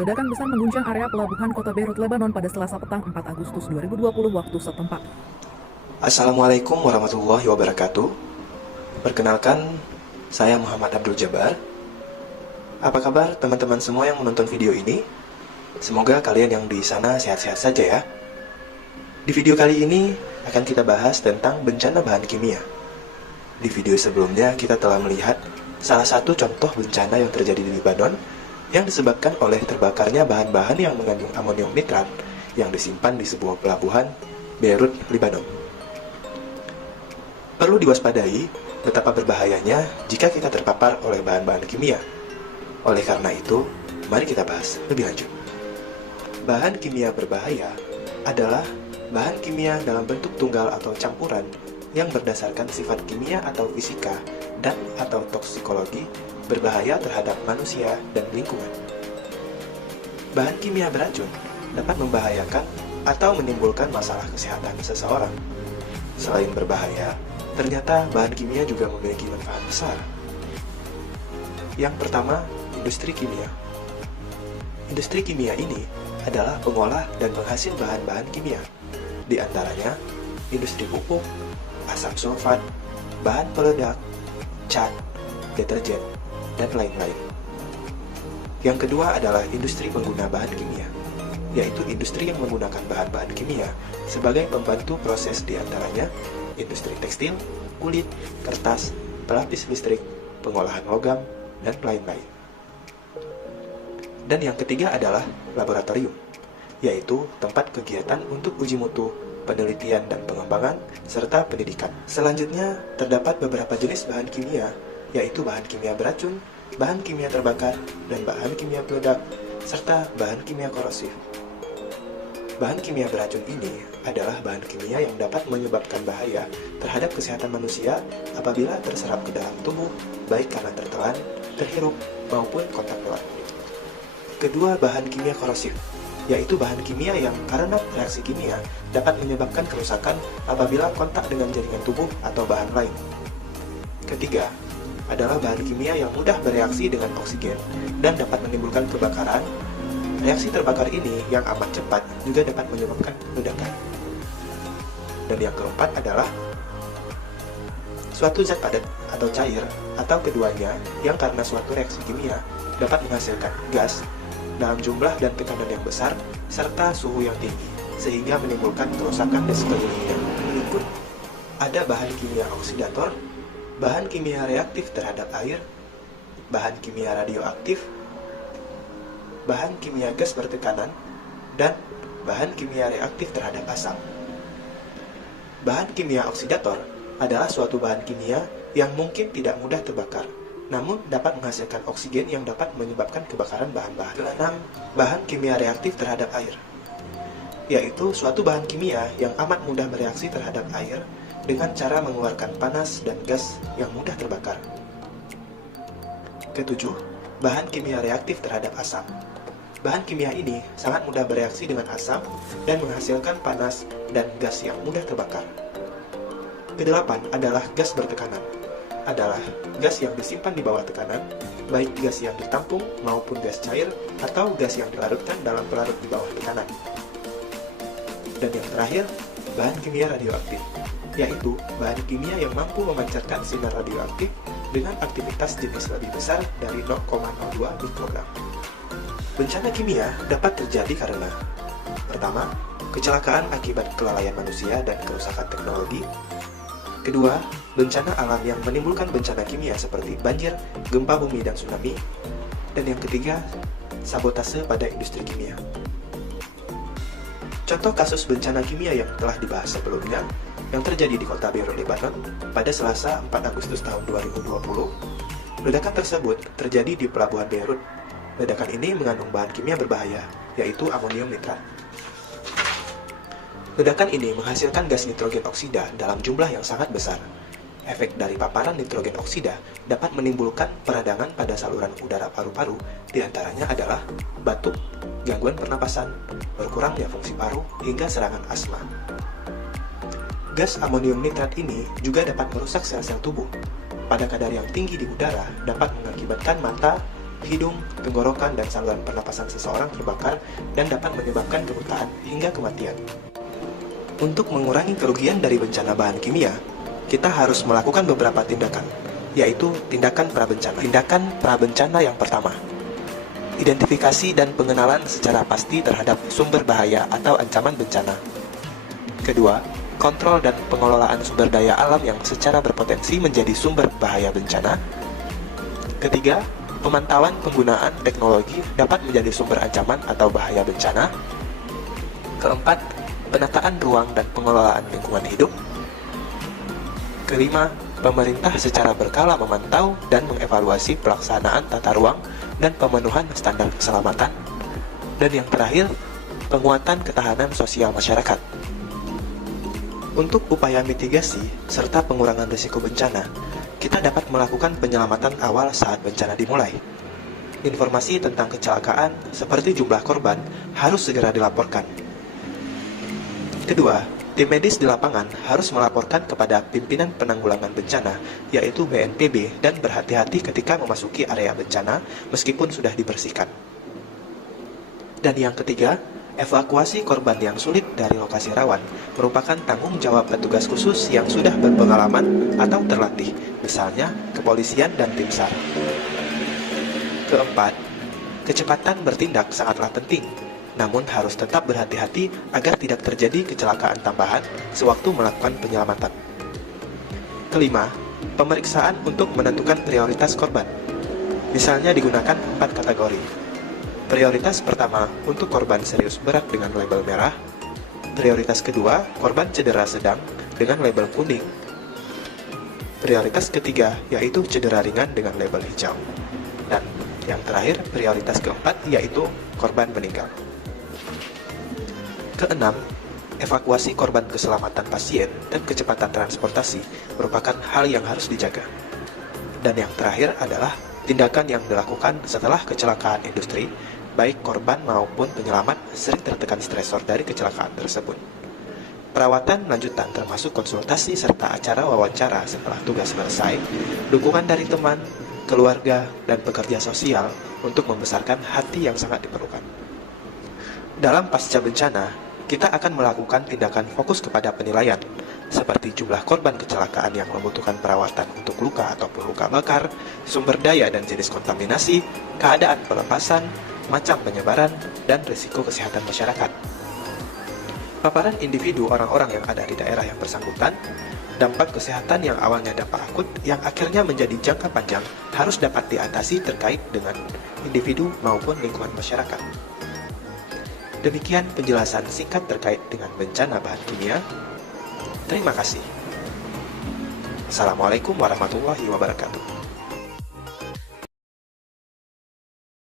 Ledakan besar mengguncang area pelabuhan kota Beirut, Lebanon pada Selasa petang 4 Agustus 2020 waktu setempat. Assalamualaikum warahmatullahi wabarakatuh. Perkenalkan, saya Muhammad Abdul Jabbar. Apa kabar teman-teman semua yang menonton video ini? Semoga kalian yang di sana sehat-sehat saja ya. Di video kali ini akan kita bahas tentang bencana bahan kimia. Di video sebelumnya kita telah melihat salah satu contoh bencana yang terjadi di Lebanon yang disebabkan oleh terbakarnya bahan-bahan yang mengandung amonium nitrat yang disimpan di sebuah pelabuhan Beirut, Lebanon. Perlu diwaspadai betapa berbahayanya jika kita terpapar oleh bahan-bahan kimia. Oleh karena itu, mari kita bahas lebih lanjut. Bahan kimia berbahaya adalah bahan kimia dalam bentuk tunggal atau campuran yang berdasarkan sifat kimia atau fisika dan atau toksikologi berbahaya terhadap manusia dan lingkungan. Bahan kimia beracun dapat membahayakan atau menimbulkan masalah kesehatan seseorang. Selain berbahaya, ternyata bahan kimia juga memiliki manfaat besar. Yang pertama, industri kimia. Industri kimia ini adalah pengolah dan penghasil bahan-bahan kimia. Di antaranya, industri pupuk, asam sulfat, bahan peledak, cat, deterjen, dan lain-lain. Yang kedua adalah industri pengguna bahan kimia, yaitu industri yang menggunakan bahan-bahan kimia sebagai pembantu proses di antaranya industri tekstil, kulit, kertas, pelapis listrik, pengolahan logam, dan lain-lain. Dan yang ketiga adalah laboratorium, yaitu tempat kegiatan untuk uji mutu, penelitian dan pengembangan, serta pendidikan. Selanjutnya, terdapat beberapa jenis bahan kimia, yaitu bahan kimia beracun, bahan kimia terbakar, dan bahan kimia peledak, serta bahan kimia korosif. Bahan kimia beracun ini adalah bahan kimia yang dapat menyebabkan bahaya terhadap kesehatan manusia apabila terserap ke dalam tubuh, baik karena tertelan, terhirup, maupun kontak erat. Kedua, bahan kimia korosif, yaitu bahan kimia yang karena reaksi kimia dapat menyebabkan kerusakan apabila kontak dengan jaringan tubuh atau bahan lain. Ketiga, adalah bahan kimia yang mudah bereaksi dengan oksigen dan dapat menimbulkan kebakaran. Reaksi terbakar ini yang amat cepat juga dapat menyebabkan ledakan. Dan yang keempat adalah suatu zat padat atau cair atau keduanya yang karena suatu reaksi kimia dapat menghasilkan gas dalam jumlah dan tekanan yang besar serta suhu yang tinggi sehingga menimbulkan kerusakan di sekelilingnya. Berikut ada bahan kimia oksidator, bahan kimia reaktif terhadap air, bahan kimia radioaktif, bahan kimia gas bertekanan, dan bahan kimia reaktif terhadap asam. Bahan kimia oksidator adalah suatu bahan kimia yang mungkin tidak mudah terbakar, namun dapat menghasilkan oksigen yang dapat menyebabkan kebakaran bahan-bahan. Keenam, bahan kimia reaktif terhadap air, yaitu suatu bahan kimia yang amat mudah bereaksi terhadap air dengan cara mengeluarkan panas dan gas yang mudah terbakar. Ketujuh, bahan kimia reaktif terhadap asam. Bahan kimia ini sangat mudah bereaksi dengan asam dan menghasilkan panas dan gas yang mudah terbakar. Kedelapan adalah gas bertekanan. Adalah gas yang disimpan di bawah tekanan, baik gas yang ditampung maupun gas cair atau gas yang dilarutkan dalam pelarut di bawah tekanan. Dan yang terakhir, bahan kimia radioaktif, yaitu bahan kimia yang mampu memancarkan sinar radioaktif dengan aktivitas jenis lebih besar dari 0,02 mikrogram. Bencana kimia dapat terjadi karena pertama, kecelakaan akibat kelalaian manusia dan kerusakan teknologi. Kedua, bencana alam yang menimbulkan bencana kimia seperti banjir, gempa bumi, dan tsunami. Dan yang ketiga, sabotase pada industri kimia. Contoh kasus bencana kimia yang telah dibahas sebelumnya yang terjadi di kota Beirut, Lebanon pada Selasa 4 Agustus tahun 2020. Ledakan tersebut terjadi di pelabuhan Beirut. Ledakan ini mengandung bahan kimia berbahaya, yaitu amonium nitrat. Ledakan ini menghasilkan gas nitrogen oksida dalam jumlah yang sangat besar. Efek dari paparan nitrogen oksida dapat menimbulkan peradangan pada saluran udara paru-paru, diantaranya adalah batuk, gangguan pernapasan, berkurangnya fungsi paru, hingga serangan asma. Gas amonium nitrat ini juga dapat merusak sel-sel tubuh. Pada kadar yang tinggi di udara dapat mengakibatkan mata, hidung, tenggorokan, dan saluran pernapasan seseorang terbakar dan dapat menyebabkan kebutaan hingga kematian. Untuk mengurangi kerugian dari bencana bahan kimia, kita harus melakukan beberapa tindakan, yaitu tindakan prabencana. Tindakan prabencana yang pertama, identifikasi dan pengenalan secara pasti terhadap sumber bahaya atau ancaman bencana. Kedua, kontrol dan pengelolaan sumber daya alam yang secara berpotensi menjadi sumber bahaya bencana. Ketiga, pemantauan penggunaan teknologi dapat menjadi sumber ancaman atau bahaya bencana. Keempat, penataan ruang dan pengelolaan lingkungan hidup. Kelima, pemerintah secara berkala memantau dan mengevaluasi pelaksanaan tata ruang dan pemenuhan standar keselamatan. Dan yang terakhir, penguatan ketahanan sosial masyarakat. Untuk upaya mitigasi serta pengurangan risiko bencana, kita dapat melakukan penyelamatan awal saat bencana dimulai. Informasi tentang kecelakaan seperti jumlah korban harus segera dilaporkan. Kedua, tim medis di lapangan harus melaporkan kepada pimpinan penanggulangan bencana, yaitu BNPB, dan berhati-hati ketika memasuki area bencana meskipun sudah dibersihkan. Dan yang ketiga, evakuasi korban yang sulit dari lokasi rawan merupakan tanggung jawab petugas khusus yang sudah berpengalaman atau terlatih, misalnya kepolisian dan tim SAR. Keempat, kecepatan bertindak sangatlah penting, namun harus tetap berhati-hati agar tidak terjadi kecelakaan tambahan sewaktu melakukan penyelamatan. Kelima, pemeriksaan untuk menentukan prioritas korban. Misalnya digunakan 4 kategori. Prioritas pertama untuk korban serius berat dengan label merah. Prioritas kedua, korban cedera sedang dengan label kuning. Prioritas ketiga, yaitu cedera ringan dengan label hijau. Dan yang terakhir, prioritas keempat, yaitu korban meninggal. Keenam, evakuasi korban keselamatan pasien dan kecepatan transportasi merupakan hal yang harus dijaga. Dan yang terakhir adalah tindakan yang dilakukan setelah kecelakaan industri, baik korban maupun penyelamat sering tertekan stresor dari kecelakaan tersebut. Perawatan lanjutan termasuk konsultasi serta acara wawancara setelah tugas selesai, dukungan dari teman, keluarga, dan pekerja sosial untuk membesarkan hati yang sangat diperlukan. Dalam pasca bencana, kita akan melakukan tindakan fokus kepada penilaian, seperti jumlah korban kecelakaan yang membutuhkan perawatan untuk luka ataupun luka bakar, sumber daya dan jenis kontaminasi, keadaan pelepasan, macam penyebaran, dan risiko kesehatan masyarakat. Paparan individu orang-orang yang ada di daerah yang bersangkutan, dampak kesehatan yang awalnya dampak akut yang akhirnya menjadi jangka panjang harus dapat diatasi terkait dengan individu maupun lingkungan masyarakat. Demikian penjelasan singkat terkait dengan bencana bahan kimia. Terima kasih. Assalamualaikum warahmatullahi wabarakatuh.